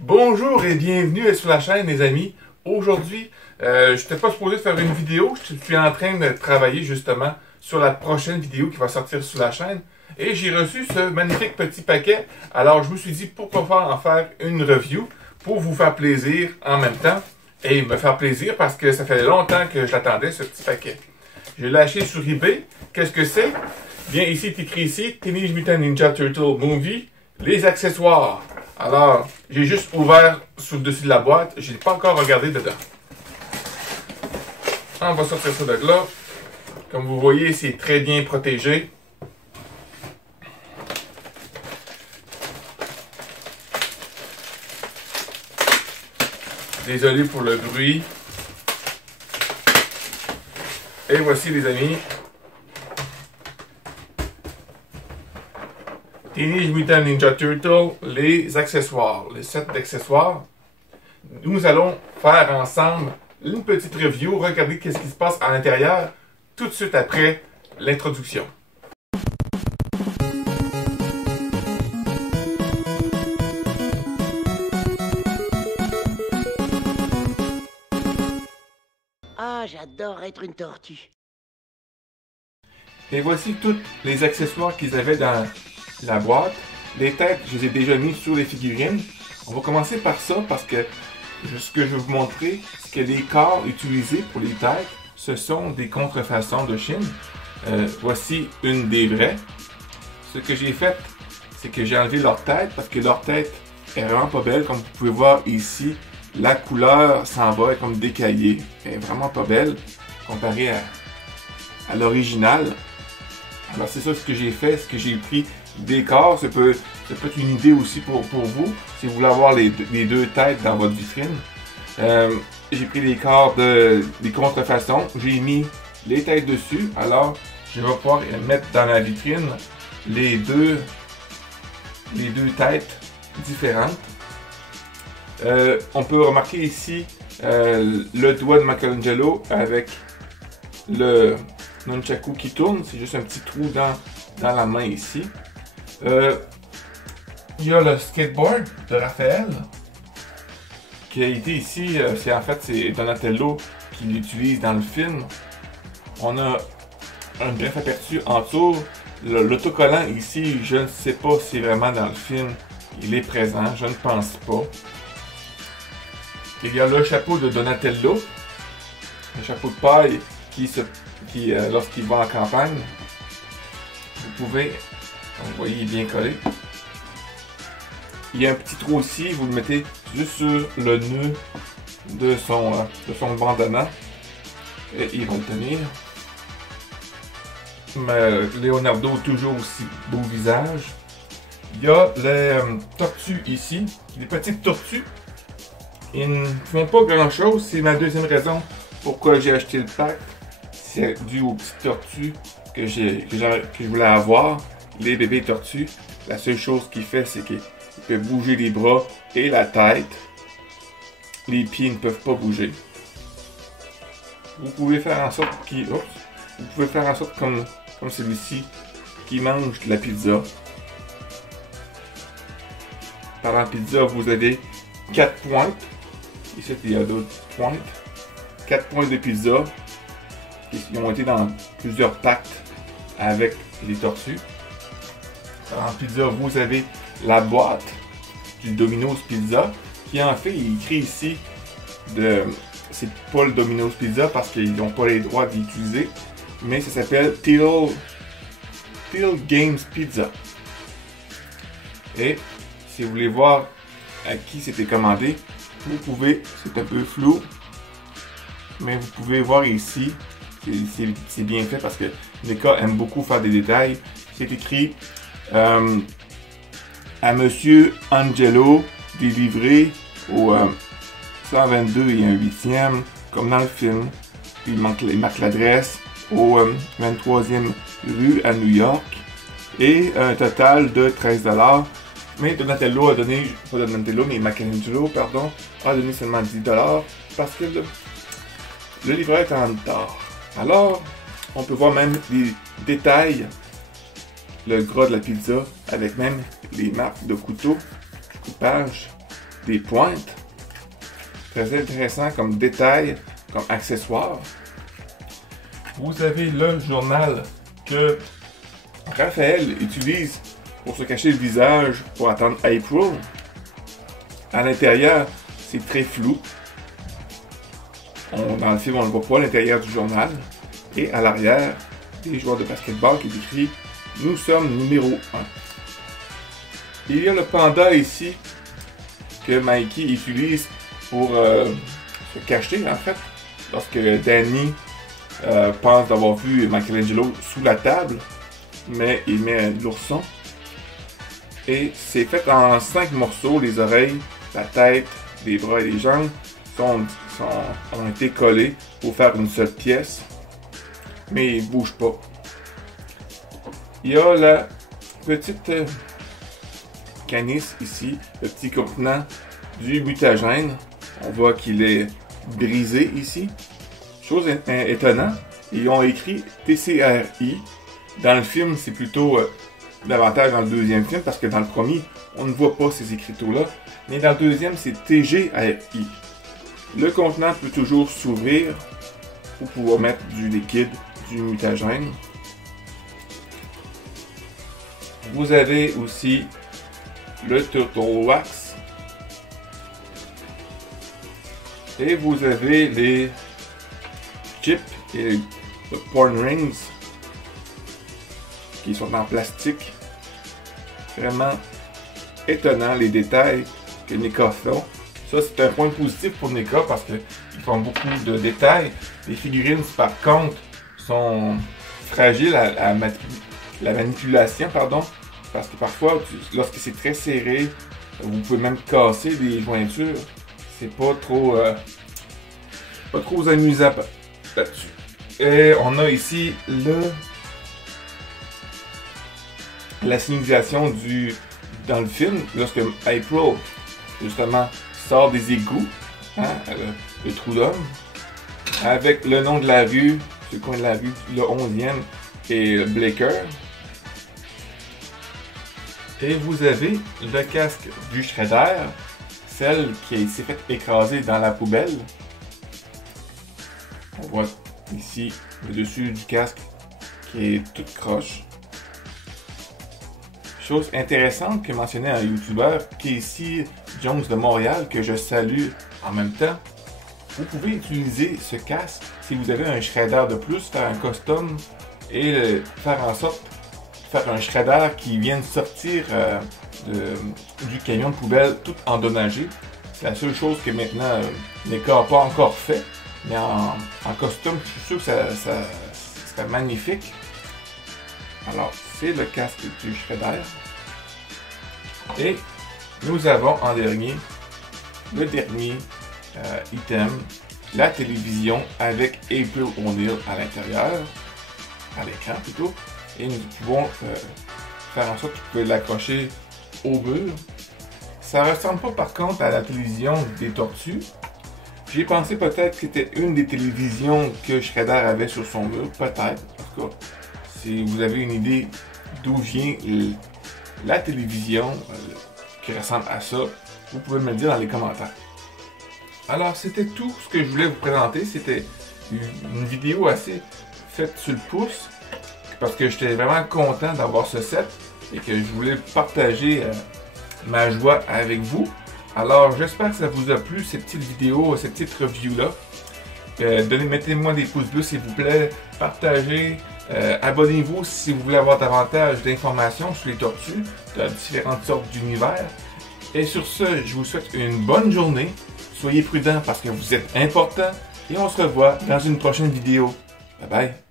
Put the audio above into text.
Bonjour et bienvenue sur la chaîne les amis. Aujourd'hui, je n'étais pas supposé faire une vidéo, je suis en train de travailler justement sur la prochaine vidéo qui va sortir sur la chaîne. Et j'ai reçu ce magnifique petit paquet, alors je me suis dit pourquoi pas en faire une review pour vous faire plaisir en même temps. Et me faire plaisir parce que ça fait longtemps que je l'attendais ce petit paquet. Je l'ai acheté sur eBay. Qu'est-ce que c'est? Bien ici, c'est écrit ici, Teenage Mutant Ninja Turtle Movie, les accessoires. Alors, j'ai juste ouvert sur le dessus de la boîte, je n'ai pas encore regardé dedans. On va sortir ça de là. Comme vous voyez, c'est très bien protégé. Désolé pour le bruit. Et voici les amis. Teenage Mutant Ninja Turtle, les accessoires, le set d'accessoires. Nous allons faire ensemble une petite review, regarder qu'est-ce qui se passe à l'intérieur tout de suite après l'introduction. Ah, j'adore être une tortue. Et voici tous les accessoires qu'ils avaient dans la boîte. Les têtes, je les ai déjà mis sur les figurines. On va commencer par ça parce que ce que je vais vous montrer, c'est que les corps utilisés pour les têtes, ce sont des contrefaçons de Chine. Voici une des vraies. Ce que j'ai fait, c'est que j'ai enlevé leur tête parce que leur tête est vraiment pas belle. Comme vous pouvez voir ici, la couleur s'en va, elle est comme décaillée. Elle est vraiment pas belle comparée à l'original. Alors c'est ça ce que j'ai fait, ce que j'ai pris des corps. Ça peut être une idée aussi pour vous, si vous voulez avoir les deux têtes dans votre vitrine. J'ai pris les corps des contrefaçons, j'ai mis les têtes dessus. Alors je vais pouvoir mettre dans la vitrine les deux têtes différentes. On peut remarquer ici le doigt de Michelangelo avec le nunchaku qui tourne, c'est juste un petit trou dans la main ici. Il y a le skateboard de Raphaël qui a été ici, c'est Donatello qui l'utilise dans le film. On a un bref aperçu en dessous. L'autocollant ici, je ne sais pas si vraiment dans le film il est présent, je ne pense pas. Il y a le chapeau de Donatello, un chapeau de paille qui lorsqu'il va en campagne, vous pouvez, comme vous voyez, il est bien collé. Il y a un petit trou aussi, vous le mettez juste sur le nœud de son bandana et il va le tenir. Mais Leonardo, toujours aussi beau visage. Il y a les tortues ici, les petites tortues. Ils ne font pas grand chose, c'est ma deuxième raison pourquoi j'ai acheté le pack. C'est dû aux petites tortues que je voulais avoir. Les bébés tortues, la seule chose qu'il fait, c'est qu'il peut bouger les bras et la tête. Les pieds ne peuvent pas bouger. Vous pouvez faire en sorte comme celui-ci qui mange de la pizza. Par la pizza, vous avez 4 pointes. Ici, il y a d'autres pointes. 4 points de pizza. Ils ont été dans plusieurs packs avec les tortues. En pizza, vous avez la boîte du Domino's Pizza qui en fait, il écrit ici c'est pas le Domino's Pizza parce qu'ils n'ont pas les droits d'utiliser, mais ça s'appelle Teel Games Pizza. Et si vous voulez voir à qui c'était commandé, vous pouvez, c'est un peu flou, mais vous pouvez voir ici. C'est bien fait parce que Nika aime beaucoup faire des détails. C'est écrit à Monsieur Angelo, délivré au 122 et un 8e, comme dans le film. Il marque l'adresse au 23e rue à New York. Et un total de 13$. Mais Donatello a donné, pas Donatello, mais Michelangelo, pardon, a donné seulement 10$ parce que le livreur est en retard. Alors, on peut voir même les détails, le gras de la pizza, avec même les marques de couteau, coupage. des pointes. Très intéressant comme détail, comme accessoire. Vous avez le journal que Raphaël utilise pour se cacher le visage pour attendre April. À l'intérieur, c'est très flou. Dans le film, on ne voit pas l'intérieur du journal. Et à l'arrière, des joueurs de basketball qui est écrit « Nous sommes numéro 1 ». Il y a le panda ici que Mikey utilise pour se cacher, en fait, lorsque Danny pense d'avoir vu Michelangelo sous la table, mais il met l'ourson. Et c'est fait en 5 morceaux, les oreilles, la tête, les bras et les jambes ont été collés pour faire une seule pièce, mais ils ne bougent pas. Il y a la petite canisse ici, le petit contenant du mutagène. On voit qu'il est brisé ici. Chose étonnante, ils ont écrit TCRI. Dans le film, c'est plutôt davantage dans le deuxième film, parce que dans le premier, on ne voit pas ces écritures-là. Mais dans le deuxième, c'est TGRI. Le contenant peut toujours s'ouvrir pour pouvoir mettre du liquide, du mutagène. Vous avez aussi le Turtle Wax. Et vous avez les chips et les porn rings qui sont en plastique. Vraiment étonnant les détails que NECA fait. Ça, c'est un point positif pour NECA parce qu'ils font beaucoup de détails. Les figurines, par contre, sont fragiles à la manipulation, pardon, parce que parfois, lorsque c'est très serré, vous pouvez même casser des jointures. C'est pas trop amusant là-dessus. Et on a ici la signification dans le film, lorsque April, justement, sort des égouts, hein, le trou d'homme, avec le nom de la rue, sur le coin de la rue, le 11e, et Blaker. Et vous avez le casque du Shredder, celle qui s'est fait écraser dans la poubelle. On voit ici le dessus du casque qui est toute croche. Chose intéressante que mentionnait un YouTuber, Casey Jones de Montréal, que je salue en même temps. Vous pouvez utiliser ce casque si vous avez un shredder de plus, faire un custom et faire en sorte de faire un shredder qui vient de sortir du camion de poubelle tout endommagé. C'est la seule chose que maintenant NECA n'a pas encore fait, mais en custom, je suis sûr que ça serait magnifique. Alors, c'est le casque du Shredder. Et nous avons en dernier, le dernier item, la télévision avec April O'Neil à l'intérieur, à l'écran plutôt. Et nous pouvons faire en sorte que vous pouvez l'accrocher au mur. Ça ressemble pas par contre à la télévision des Tortues. J'ai pensé peut-être que c'était une des télévisions que Shredder avait sur son mur, peut-être. En tout cas, si vous avez une idée d'où vient la télévision qui ressemble à ça, vous pouvez me le dire dans les commentaires. Alors, c'était tout ce que je voulais vous présenter. C'était une vidéo assez faite sur le pouce, parce que j'étais vraiment content d'avoir ce set et que je voulais partager ma joie avec vous. Alors, j'espère que ça vous a plu, cette petite vidéo, cette petite review-là. Mettez-moi des pouces bleus s'il vous plaît, partagez, abonnez-vous si vous voulez avoir davantage d'informations sur les tortues, de différentes sortes d'univers. Et sur ce, je vous souhaite une bonne journée, soyez prudents parce que vous êtes importants et on se revoit dans une prochaine vidéo. Bye bye!